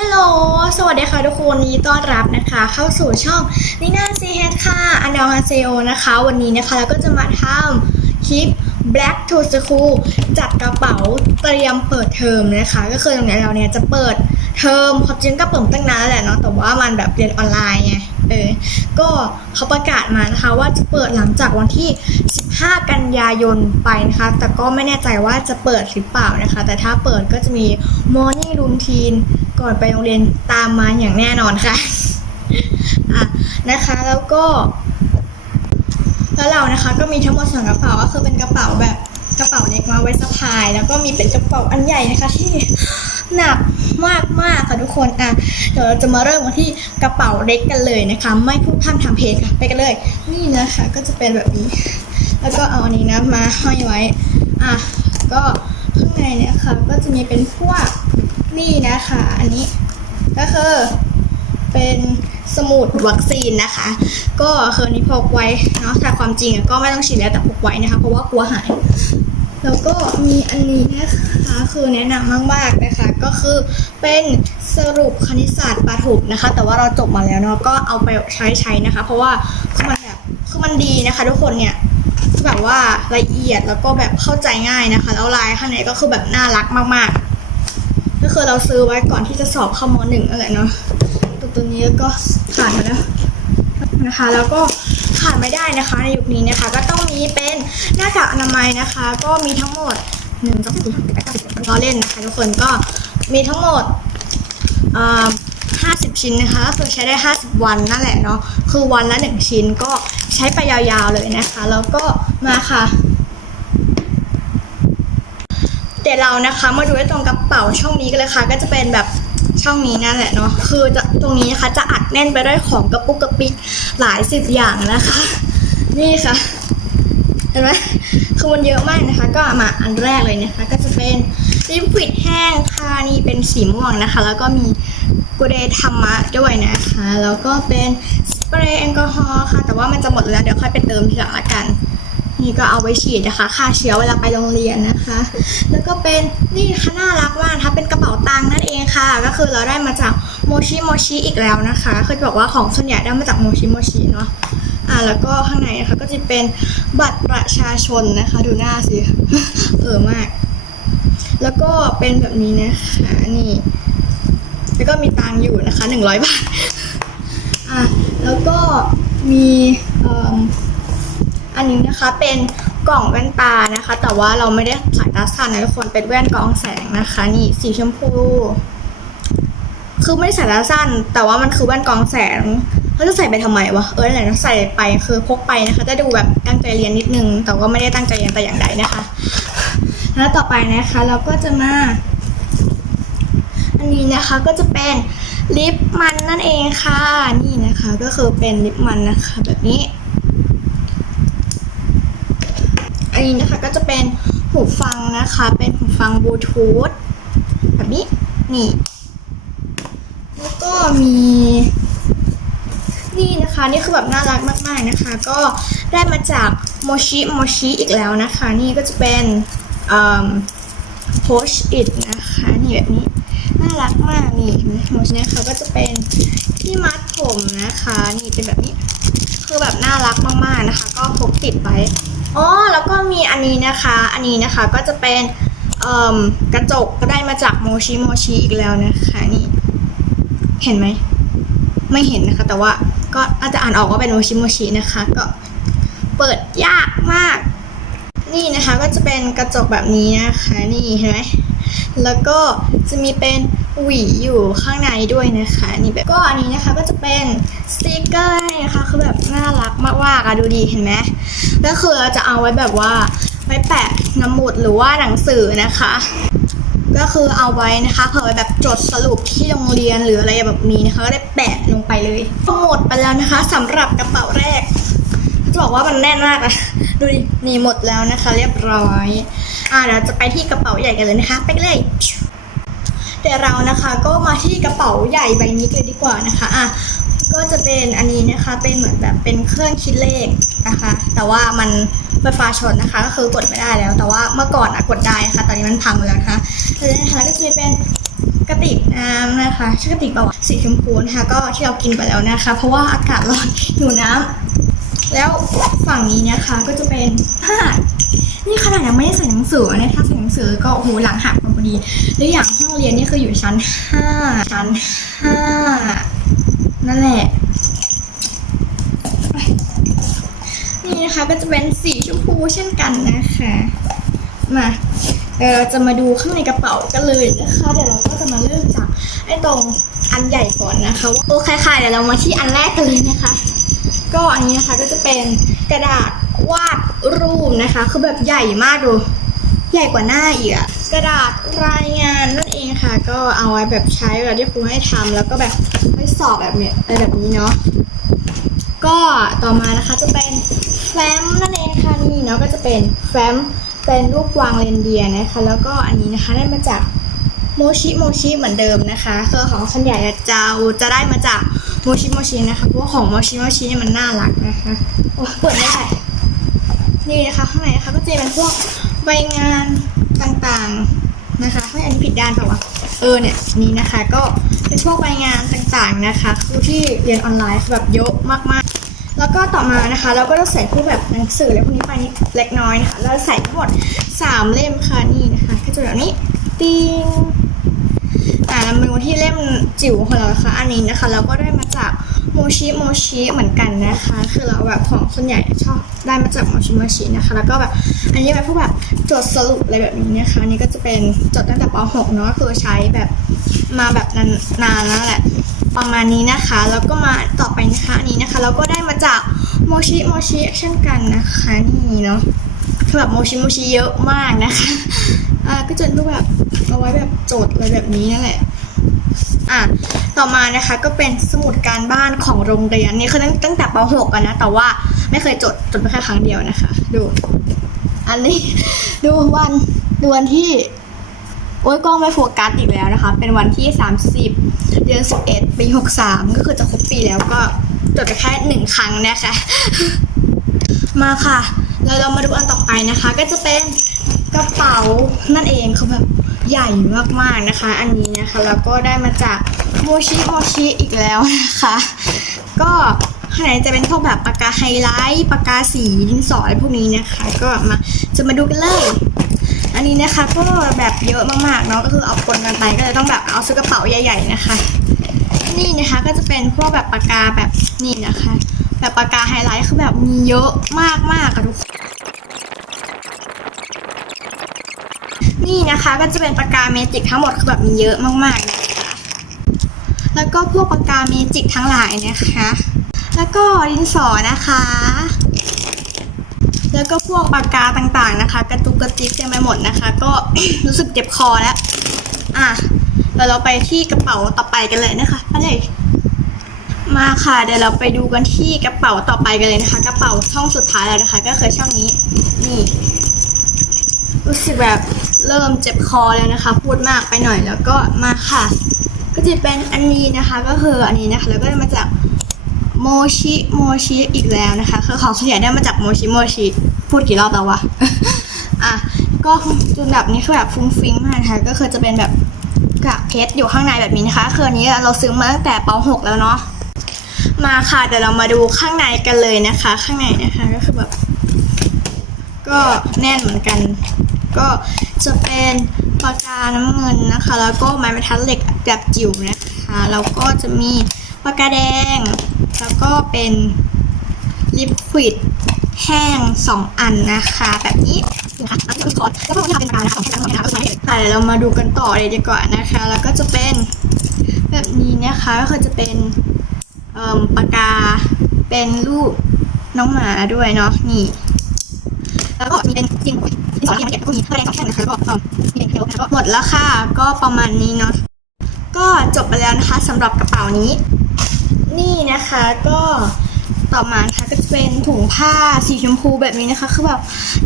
ฮัลโหล สวัสดีค่ะทุกคนนดีต้อนรับนะคะ เข้าสู่ช่องนีน่าซีเฮดค่ะอันดาวฮาเซโอนะคะ วันนี้นะคะเราก็จะมาทำคลิป Black to School จัดกระเป๋าเตรียมเปิดเทอมนะคะ ก็คือตรงนี้เราเนี่ยจะเปิดเทอมความจริงก็เปิดตั้งนานแล้วแหละเนาะแต่ว่ามันแบบเรียนออนไลน์ไงเออก็เขาประกาศมานะคะว่าจะเปิดหลังจากวันที่ 15 กันยายนไปนะคะ แต่ก็ไม่แน่ใจว่าจะเปิดหรือเปล่านะคะ แต่ถ้าเปิดก็จะมี Morning Routine ก่อนไปโรงเรียนตามมาอย่างแน่นอนค่ะอะนะคะ แล้วก็แล้วเรานะคะก็มีทั้งหมดสองกระเป๋าก็คือเป็นกระเป๋าแบบกระเป๋าเล็กมาไว้สะพาย แล้วก็มีเป็นกระเป๋าอันใหญ่นะคะที่หนักมากมากค่ะทุกคนอะเดี๋ยวเราจะมาเริ่มกันที่กระเป๋าเล็กกันเลยนะคะ ไม่พูดพร่ำทำเพลงค่ะ ไปกันเลย นี่นะคะ ก็จะเป็นแบบนี้ แล้วก็เอาอันนี้นะมาห้อยไว้อะก็ข้างในเนี่ยค่ะ ก็จะมีเป็นพวก นี่นะคะ อันนี้ก็คือเป็นสมุดวัคซีนนะคะ ก็คือนี้พกไว้เนาะแต่ความจริงก็ไม่ต้องฉีดแล้วแต่พกไว้นะคะ เพราะว่ากลัวหาย แล้วก็มีอันนี้นะคะคือแนะนำมากๆนะคะ ก็คือเป็นสรุปคณิตศาสตร์ประถมนะคะ แต่ว่าเราจบมาแล้วเนาะก็เอาไปใช้ใช้นะคะ เพราะว่าคือมันแบบคือมันดีนะคะ ทุกคนเนี่ยแบบว่าละเอียดแล้วก็แบบเข้าใจง่ายนะคะ แล้วลายข้างในก็คือแบบน่ารักมากๆ ก็คือเราซื้อไว้ก่อนที่จะสอบเข้ามหนึ่งนั่นแหละเนาะตัวตัวนี้ก็ขาดมาแล้วนะคะ แล้วก็ขาดไม่ได้นะคะในยุคนี้นะคะ ก็ต้องมีเป็นหน้ากากอนามัยนะคะ ก็มีทั้งหมดหนึ่งสองสามสี่ห้าหกเจ็ดแปดเก้าสิบล้อเล่นนะคะทุกคนก็มีทั้งหมดห้าสิบชิ้นนะคะก็คือใช้ได้50วันนั่นแหละเนาะคือวันละหนึ่งชิ้นก็ใช้ไปยาวๆเลยนะคะ แล้วก็มาค่ะ เดี๋ยวเรานะคะมาดูไอ้ตรงกระเป๋าช่องนี้กันเลยค่ะ ก็จะเป็นแบบช่องนี้นั่นแหละเนาะคือจะตรงนี้นะคะจะอัดแน่นไปด้วยของกระปุกกระปิกหลายสิบอย่างนะคะ นี่ค่ะ เห็นไหมคือมันเยอะมากนะคะ ก็มาอันแรกเลยนะคะ ก็จะเป็นลิปควิดแห้งค่ะนี่เป็นสีม่วงนะคะ แล้วก็มีกูเดธรรมะด้วยนะคะ แล้วก็เป็นสเปรย์แอลกอฮอล์ค่ะ แต่ว่ามันจะหมดแล้วเดี๋ยวค่อยไปเติมทีหลังละกัน นี่ก็เอาไว้ฉีดนะคะฆ่าเชื้อเวลาไปโรงเรียนนะคะ แล้วก็เป็นนี่ค่ะน่ารักมากนะคะเป็นกระเป๋าตังค์นั่นเองค่ะ ก็คือเราได้มาจากโมชิโมชิอีกแล้วนะคะคือบอกว่าของส่วนใหญ่ได้มาจากโมชิโมชิเนาะอ่าแล้วก็ข้างในนะคะก็จะเป็นบัตรประชาชนนะคะ ดูหน้าสิเออมาก แล้วก็เป็นแบบนี้นะคะนี่ แล้วก็มีตังค์อยู่นะคะหนึ่งร้อยบาทอะแล้วก็มีเอ่อ อันนี้นะคะเป็นกล่องแว่นตานะคะ แต่ว่าเราไม่ได้สายตาสั้นนะทุกคนเป็นแว่นกรองแสงนะคะ นี่สีชมพู คือไม่ได้สายตาสั้น แต่ว่ามันคือแว่นกรองแสงเขาจะใส่ไปทำไมวะเออไหนนะใส่ไปคือพกไปนะคะจะดูแบบตั้งใจเรียนนิดนึง แต่ว่าไม่ได้ตั้งใจเรียนแต่อย่างใดนะคะ แล้วต่อไปนะคะเราก็จะมาอันนี้นะคะก็จะเป็นลิปมันนั่นเองค่ะ นี่นะคะก็คือเป็นลิปมันนะคะ แบบนี้ อันนี้นะคะก็จะเป็นหูฟังนะคะ เป็นหูฟังบลูทูธแบบนี้ นี่ แล้วก็มี นี่นะคะ นี่คือแบบน่ารักมาก ๆนะคะ ก็ได้มาจากโมชิโมชิอีกแล้วนะคะ นี่ก็จะเป็นโพชอิดนะคะ นี่แบบนี้ น่ารักมาก นี่โมชินะคะก็จะเป็นที่มัดผมนะคะ นี่เป็นแบบนี้ คือแบบน่ารักมาก ๆ นะคะ ก็พกติดไว้ อ๋อแล้วก็มีอันนี้นะคะ อันนี้นะคะก็จะเป็นกระจกก็ได้มาจากโมชิโมชิอีกแล้วนะคะนี่เห็นไหมไม่เห็นนะคะ แต่ว่าก็อาจจะอ่านออกว่าเป็นโมชิโมชินะคะ ก็เปิดยากมาก นี่นะคะก็จะเป็นกระจกแบบนี้นะคะ นี่เห็นไหมแล้วก็จะมีเป็น หวีอยู่ข้างในด้วยนะคะ นี่แบบก็อันนี้นะคะก็จะเป็นสติกเกอร์นะคะคือแบบน่ารักมากๆอะดูดีเห็นไหมก็คือเราจะเอาไว้แบบว่าไว้แปะน้ำหมุดหรือว่าหนังสือนะคะ ก็คือเอาไว้นะคะเผื่อไว้แบบจดสรุปที่โรงเรียนหรืออะไรแบบนี้นะคะก็ได้แปะลงไปเลยหมดไปแล้วนะคะสำหรับกระเป๋าแรกจะบอกว่ามันแน่นมากอะดูดินี่หมดแล้วนะคะ เรียบร้อย อ่าเดี๋ยวจะไปที่กระเป๋าใหญ่กันเลยนะคะ ไปเลย เดี๋ยวเรานะคะก็มาที่กระเป๋าใหญ่ใบนี้เลยดีกว่านะคะอะก็จะเป็นอันนี้นะคะเป็นเหมือนแบบเป็นเครื่องคิดเลขนะคะ แต่ว่ามันไฟฟ้าชนนะคะ ก็คือกดไม่ได้แล้ว แต่ว่าเมื่อก่อนอะกดได้ค่ะ ตอนนี้มันพังไปแล้วนะคะแล้วนะคะก็จะเป็นกระติกน้ำนะคะชื่อกระติกเปล่าสีชมพูนะคะก็ที่เรากินไปแล้วนะคะ เพราะว่าอากาศร้อนหิวน้ำแล้วฝั่งนี้นะคะก็จะเป็นผ้านี่ขนาดยังไม่ได้ใส่หนังสือนะถ้าใส่ห นังสือก็โอ้โหหลังหักมาพอดีแล้วอย่างห้องเรียนนี่คืออยู่ชั้นห้าชั้นห้านั่นแหละนี่นะคะก็จะเป็นสีชมพูเช่นกันนะคะมาเดี๋ยวเราจะมาดูข้างในกระเป๋ากันเลยนะคะเดี๋ยวเราก็จะมาเริ่มจากไอ้ตรงอันใหญ่ก่อนนะคะว่าโอเคค่ะเดี๋ยวเรามาที่อันแรกกันเลยนะคะ ก็อันนี้นะคะก็จะเป็นกระดาษวาดรูปนะคะ คือแบบใหญ่มากดู ใหญ่กว่าหน้าอีกอะกระดาษรายงานนั่นเองค่ะ ก็เอาไว้แบบใช้เวลาที่ครูให้ทำแล้วก็แบบไปสอบแบบเนี้ยอะไรแบบนี้เนาะก็ต่อมานะคะจะเป็นแฟ้มนั่นเองค่ะนี่เนาะก็จะเป็นแฟ้มเป็นรูปวางเรนเดียร์นะคะ แล้วก็อันนี้นะคะได้มาจากโมชิโมชิเหมือนเดิมนะคะคือของส่วนใหญ่จะจะได้มาจากโมชิโมชินะคะเพราะว่าของโมชิโมชิเนี่ยมันน่ารักนะคะโอ้เปิดไม่ได้นี่นะคะข้างในนะคะก็จะเป็นพวก ใบงานต่างๆนะคะไม่อันนี้ผิดด้านเปล่าวะเออเนี่ยนี่นะคะก็เป็นพวกใบงานต่างๆนะคะคือที่เรียนออนไลน์แบบเยอะมากๆ แล้วก็ต่อมานะคะ เราก็จะใส่พวกแบบหนังสืออะไรพวกนี้ไปนิดเล็กน้อยนะคะเราใส่ทั้งหมด3เล่มค่ะนี่นะคะก็จะแบบนี้ติงอ่าแล้วมาดูที่เล่มจิ๋วของเราค่ะอันนี้นะคะ เราก็ได้มาจากโมชิโมชิเหมือนกันนะคะ คือเราแบบของส่วนใหญ่ชอบ ได้มาจากโมชิโมชินะคะ แล้วก็แบบอันนี้แบบพวกแบบจดสรุปอะไรแบบนี้นะคะอันนี้ก็จะเป็นจดตั้งแต่ป .6 เนาะคือใช้แบบมาแบบนานนานแล้วแหละประมาณนี้นะคะ แล้วก็มาต่อไปนะคะอันนี้นะคะเราก็ได้มาจากโมชิโมชิเช่นกันนะคะนี่เนาะคือแบบโมชิโมชิเยอะมากนะคะอ่าก็จะรูปแบบเอาไว้แบบโจทย์อะไรแบบนี้นั่นแหละอะต่อมานะคะก็เป็นสมุดการบ้านของโรงเรียนนี่คือตั้งตั้งแต่ป .6 กันนะแต่ว่า ไม่เคยจดจดไปแค่ครั้งเดียวนะคะ ดู อันนี้ดูวันดูวันที่โอ้ยกล้องไม่โฟกัสอีกแล้วนะคะ เป็นวันที่ 30 เดือน 11 ปี 63 ก็คือจะครบปีแล้วก็จดไปแค่หนึ่งครั้งนะคะ มาค่ะแล้วเรามาดูอันต่อไปนะคะ ก็จะเป็นกระเป๋านั่นเองคือแบบใหญ่มากๆนะคะ อันนี้นะคะแล้วก็ได้มาจากโมชิโมชิอีกแล้วนะคะ ก็ ข้างในจะเป็นพวกแบบปากกาไฮไลท์ปากกาสีดินสออะไรพวกนี้นะคะ ก็มาจะมาดูกันเลย อันนี้นะคะก็แบบเยอะมากๆเนาะก็คือเอาปนกันไปก็เลยต้องแบบเอาซื้อกระเป๋าใหญ่ๆนะคะ นี่นะคะก็จะเป็นพวกแบบปากกาแบบนี่นะคะ แบบปากกาไฮไลท์คือแบบมีเยอะมากๆอะทุกคนนี่นะคะก็จะเป็นปากกาเมจิกทั้งหมดคือแบบมีเยอะมากๆนะคะแล้วก็พวกปากกาเมจิกทั้งหลายนะคะ แล้วก็ดินสอนะคะ แล้วก็พวกปากกาต่างๆนะคะ กระตุกกระติกเต็มไปหมดนะคะ ก็รู้สึกเจ็บคอแล้ว อะแล้วเราไปที่กระเป๋าต่อไปกันเลยนะคะไปเลยมาค่ะเดี๋ยวเราไปดูกันที่กระเป๋าต่อไปกันเลยนะคะ กระเป๋าช่องสุดท้ายแล้วนะคะ ก็คือช่องนี้ นี่ รู้สึกแบบเริ่มเจ็บคอแล้วนะคะ พูดมากไปหน่อยแล้วก็มาค่ะ ก็จะเป็นอันนี้นะคะ ก็คืออันนี้นะคะ แล้วก็มาจาก โมชิโมชิอีกแล้วนะคะ คือของส่วนใหญ่ได้มาจากโมชิโมชิพูดกี่รอบแล้ววะอะก็จนแบบนี้คือแบบฟุ้งฟิ้งมากนะคะก็คือจะเป็นแบบกากเพชรอยู่ข้างในแบบนี้นะคะคืออันนี้เราซื้อมาตั้งแต่ป .6 แล้วเนาะมาค่ะเดี๋ยวเรามาดูข้างในกันเลยนะคะ ข้างในนะคะก็คือแบบก็แน่นเหมือนกัน ก็จะเป็นปากกาน้ำเงินนะคะ แล้วก็ไม้บรรทัดเหล็กแบบจิ๋วนะคะแล้วก็จะมี ปากกาแดง แล้วก็เป็นลิปควิดแห้งสองอันนะคะ แบบนี้นะคะแล้วก็คือคอร์สแล้วก็ทำเป็นปากกานะคะของแห้งทั้งหมดนะคะก็คือไม่ได้ค่ะเดี๋ยวเรามาดูกันต่อเลยดีกว่านะคะ แล้วก็จะเป็นแบบนี้นะคะก็คือจะเป็นปากกาเป็นรูปน้องหมาด้วยเนาะนี่ แล้วก็มีเป็นจริงที่สอนที่ยังไม่เก็บก็มีเพื่อแรงสองแท่งนะคะแล้วก็เอ่อมีเป็นเทลแล้วก็หมดแล้วค่ะ ก็ประมาณนี้เนาะก็จบไปแล้วนะคะสำหรับกระเป๋านี้ นี่นะคะก็ต่อมานะคะก็จะเป็นถุงผ้าสีชมพูแบบนี้นะคะ คือแบบ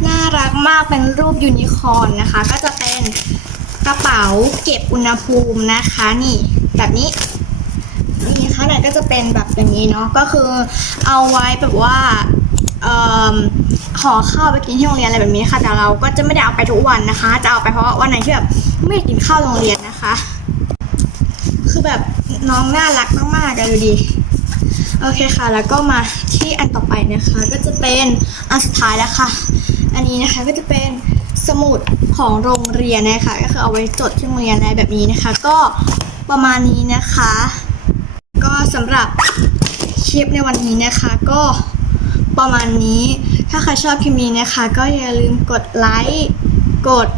น่ารักมากเป็นรูปยูนิคอร์นนะคะ ก็จะเป็นกระเป๋าเก็บอุณหภูมินะคะ นี่แบบนี้นี่ข้างในก็จะเป็นแบบอย่างนี้เนาะก็คือเอาไว้แบบว่าห่อข้าวไปกินที่โรงเรียนอะไรแบบนี้ค่ะ แต่เราก็จะไม่ได้เอาไปทุกวันนะคะ จะเอาไปเพราะวันไหนที่แบบไม่กินข้าวโรงเรียนนะคะ คือแบบน้องน่ารักมากๆกันดูดิ โอเคค่ะ แล้วก็มาที่อันต่อไปนะคะ ก็จะเป็นอันสุดท้ายแล้วค่ะ อันนี้นะคะก็จะเป็นสมุดของโรงเรียนนะคะ ก็คือเอาไว้จดที่โรงเรียนอะไรแบบนี้นะคะ ก็ประมาณนี้นะคะ ก็สำหรับคลิปในวันนี้นะคะ ก็ประมาณนี้ ถ้าใครชอบคลิปนี้นะคะ ก็อย่าลืมกดไลค์กด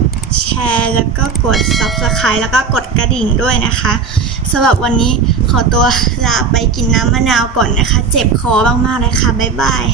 แชร์ แล้วก็กด subscribe แล้วก็กดกระดิ่งด้วยนะคะสำหรับวันนี้ ขอตัวลาไปกินน้ำมะนาวก่อนนะคะ เจ็บคอมากๆเลยค่ะ บ๊ายบาย